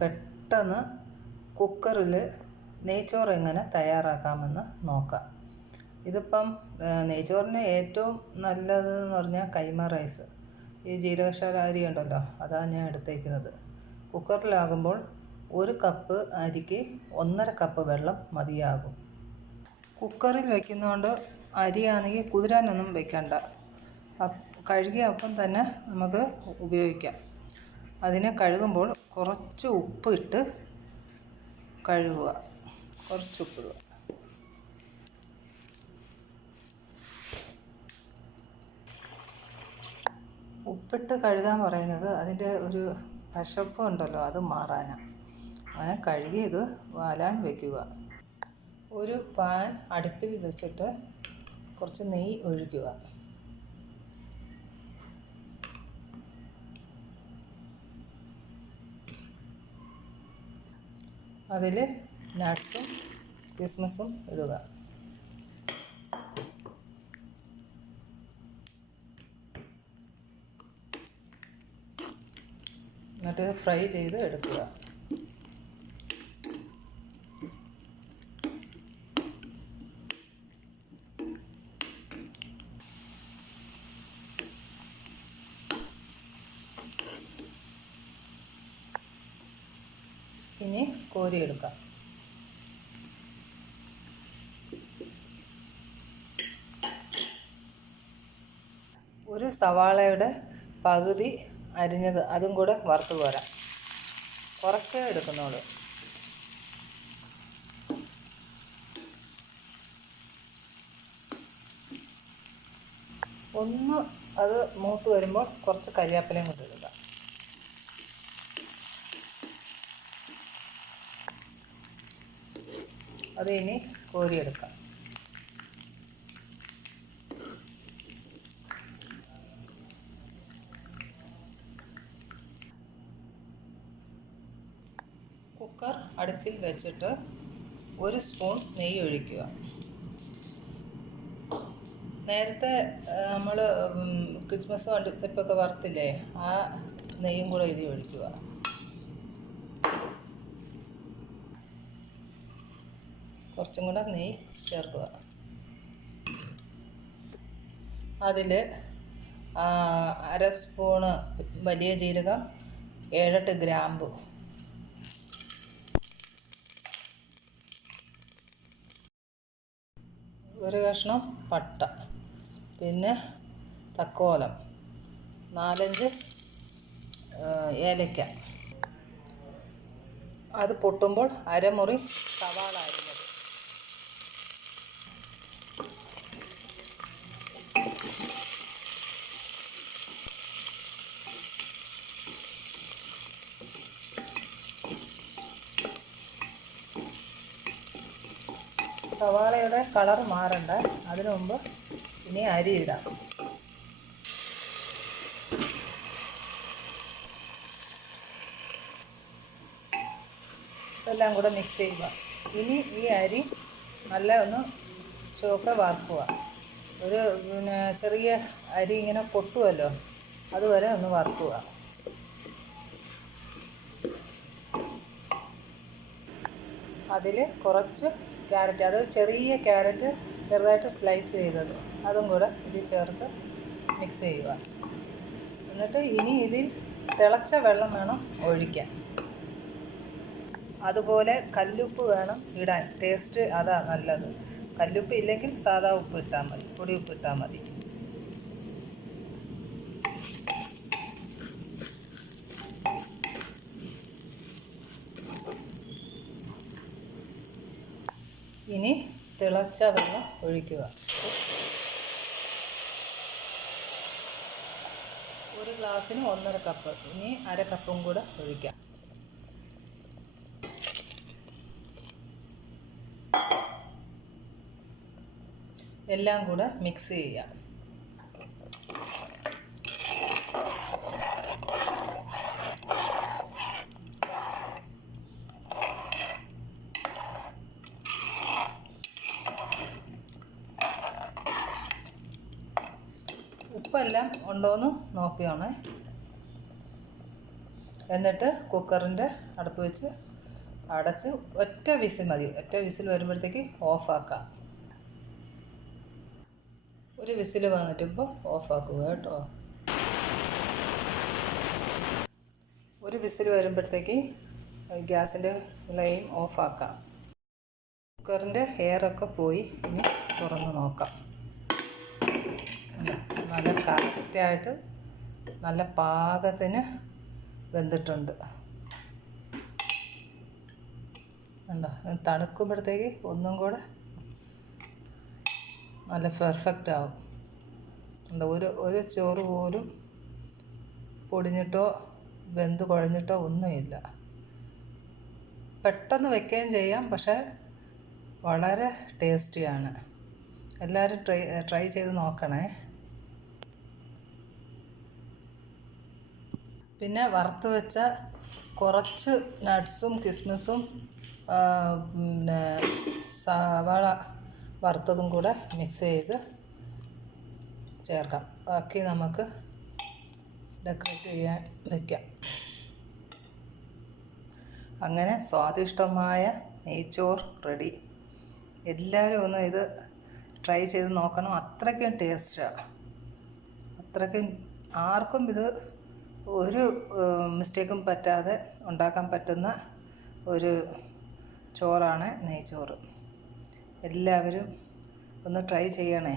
പെട്ടെന്ന് കുക്കറിൽ നെയ്ച്ചോറ് എങ്ങനെ തയ്യാറാക്കാമെന്ന് നോക്കാം. ഇതിപ്പം നെയ്ച്ചോറിന് ഏറ്റവും നല്ലതെന്ന് പറഞ്ഞാൽ കൈമ റൈസ്. ഈ ജീരകശാല അരി ഉണ്ടല്ലോ അതാണ് ഞാൻ എടുത്തേക്കുന്നത്. കുക്കറിലാകുമ്പോൾ ഒരു കപ്പ് അരിക്ക് ഒന്നര കപ്പ് വെള്ളം മതിയാകും. കുക്കറിൽ വെക്കുന്നതുകൊണ്ട് അരിയാണെങ്കിൽ കുതിരാനൊന്നും വെക്കണ്ട. കഴുകിയ അപ്പം തന്നെ നമുക്ക് ഉപയോഗിക്കാം. അതിനെ കഴുകുമ്പോൾ കുറച്ച് ഉപ്പ് ഇട്ട് കഴുകുക. കുറച്ച് ഉപ്പിടുക. ഉപ്പിട്ട് കഴുകാൻ പറയുന്നത് അതിന്റെ ഒരു പശപ്പ് ഉണ്ടല്ലോ അത് മാറാനാണ് അങ്ങനെ കഴുകി ഇത് വാലാൻ വയ്ക്കുക ഒരു പാൻ അടുപ്പിൽ വെച്ചിട്ട് കുറച്ച് നെയ്യ് ഒഴിക്കുക. അതിൽ നട്ട്സും ക്രിസ്മസും ഇടുക. എന്നിട്ട് ഫ്രൈ ചെയ്ത് എടുക്കുക. ഇനി കോരിയെടുക്കാം ഒരു സവാളയുടെ പകുതി അരിഞ്ഞത് അതും കൂടെ വറുത്ത് പോരാം. കുറച്ചേ എടുക്കുന്നുള്ളൂ. ഒന്ന് അത് മൂത്ത് വരുമ്പോൾ കുറച്ച് കരിയാപ്പിലയും കൂടി ഇടുക അത് ഇനി കോരിയെടുക്കാം. കുക്കർ അടുപ്പിൽ വെച്ചിട്ട് ഒരു സ്പൂൺ നെയ്യ് ഒഴിക്കുക. നേരത്തെ നമ്മൾ ക്രിസ്മസ് വണ്ടിപ്പരിപ്പൊക്കെ വറുത്തില്ലേ ആ നെയ്യും കൂടെ ഇതിൽ ഒഴിക്കുക. കുറച്ചും കൂടെ നെയ്യ് ചേർക്കുക. അതിൽ അര സ്പൂണ് വലിയ ജീരകം ഏഴെട്ട് ഗ്രാമ്പു. ഒരു കഷ്ണം പട്ട. പിന്നെ തക്കോലം. നാലഞ്ച് ഏലക്ക. അത് പൊട്ടുമ്പോൾ അരമുറി സവാള സവാളയുടെ കളർ മാറണ്ട. അതിനു മുമ്പ് ഇനി അരി ഇടാം. എല്ലാം കൂടെ മിക്സ് ചെയ്യുക. ഇനി ഈ അരി നല്ല ഒന്ന് ചുവക്ക വറുക്കുക ഒരു പിന്നെ ചെറിയ അരി ഇങ്ങനെ പൊട്ടുമല്ലോ അതുവരെ ഒന്ന് വറുക്കുക അതിൽ കുറച്ച് ക്യാരറ്റ്. അത് ചെറിയ ക്യാരറ്റ് ചെറുതായിട്ട് സ്ലൈസ് ചെയ്തത്. അതും കൂടെ ഇതിൽ ചേർത്ത് മിക്സ് ചെയ്യുക. എന്നിട്ട് ഇനി ഇതിൽ തിളച്ച വെള്ളം വേണം ഒഴിക്കാൻ. അതുപോലെ കല്ലുപ്പ് വേണം ഇടാൻ. ടേസ്റ്റ് അതാ നല്ലത്. കല്ലുപ്പ് ഇല്ലെങ്കിൽ സാധാ ഉപ്പ് ഇട്ടാൽ മതി. പൊടി ഉപ്പ് ഇട്ടാൽ മതി. ഇനി തിളച്ച വെള്ളം ഒഴിക്കുക. ഒരു ഗ്ലാസ്സിന് ഒന്നര കപ്പ് ഇനി അര കപ്പും കൂടെ ഒഴിക്കാം. എല്ലാം കൂടെ മിക്സ് ചെയ്യാം ഉപ്പെല്ലാം ഉണ്ടോയെന്ന് നോക്കുകയാണ് എന്നിട്ട് കുക്കറിന്റെ അടുപ്പ് വെച്ച് അടച്ച് ഒറ്റ വിസിൽ മതി. ഒറ്റ വിസിൽ വരുമ്പോഴത്തേക്ക് ഓഫാക്കാം. ഒരു വിസിൽ വന്നിട്ടിപ്പോൾ ഓഫാക്കുക കേട്ടോ. ഒരു വിസിൽ വരുമ്പോഴത്തേക്ക് ഗ്യാസിന്റെ ഫ്ലെയിം ഓഫാക്കാം. കുക്കറിന്റെ എയറൊക്കെ പോയി. ഇനി തുറന്ന് നോക്കാം? നല്ല കറക്റ്റായിട്ട് നല്ല പാകത്തിന് വെന്തിട്ടുണ്ട്. ഇത് തണുക്കുമ്പോഴത്തേക്ക് ഒന്നും കൂടെ നല്ല പെർഫെക്റ്റ് ആവും. എന്താ ഒരു ഒരു ചോറ് പോലും പൊടിഞ്ഞിട്ടോ വെന്ത് കുഴഞ്ഞിട്ടോ ഒന്നുമില്ല. പെട്ടെന്ന് വെക്കുകയും ചെയ്യാം പക്ഷേ വളരെ ടേസ്റ്റിയാണ്. എല്ലാവരും ട്രൈ ട്രൈ ചെയ്ത് നോക്കണേ. പിന്നെ വറുത്ത് വെച്ച കുറച്ച് നട്ട്സും കിസ്മിസും പിന്നെ സവാള വറുത്തതും കൂടെ മിക്സ് ചെയ്ത് ചേർക്കാം. ബാക്കി നമുക്ക് ഡെക്കറേറ്റ് ചെയ്യാൻ വയ്ക്കാം അങ്ങനെ സ്വാദിഷ്ടമായ നെയ്ച്ചോർ റെഡി എല്ലാവരും ഒന്ന് ഇത് ട്രൈ ചെയ്ത് നോക്കണം. അത്രയ്ക്കും ടേസ്റ്റാണ് അത്രയ്ക്കും ആർക്കും ഇത് ഒരു മിസ്റ്റേക്കും പറ്റാതെ ഉണ്ടാക്കാൻ പറ്റുന്ന ഒരു ചോറാണ് നെയ്ച്ചോറ്. എല്ലാവരും ഒന്ന് ട്രൈ ചെയ്യണേ.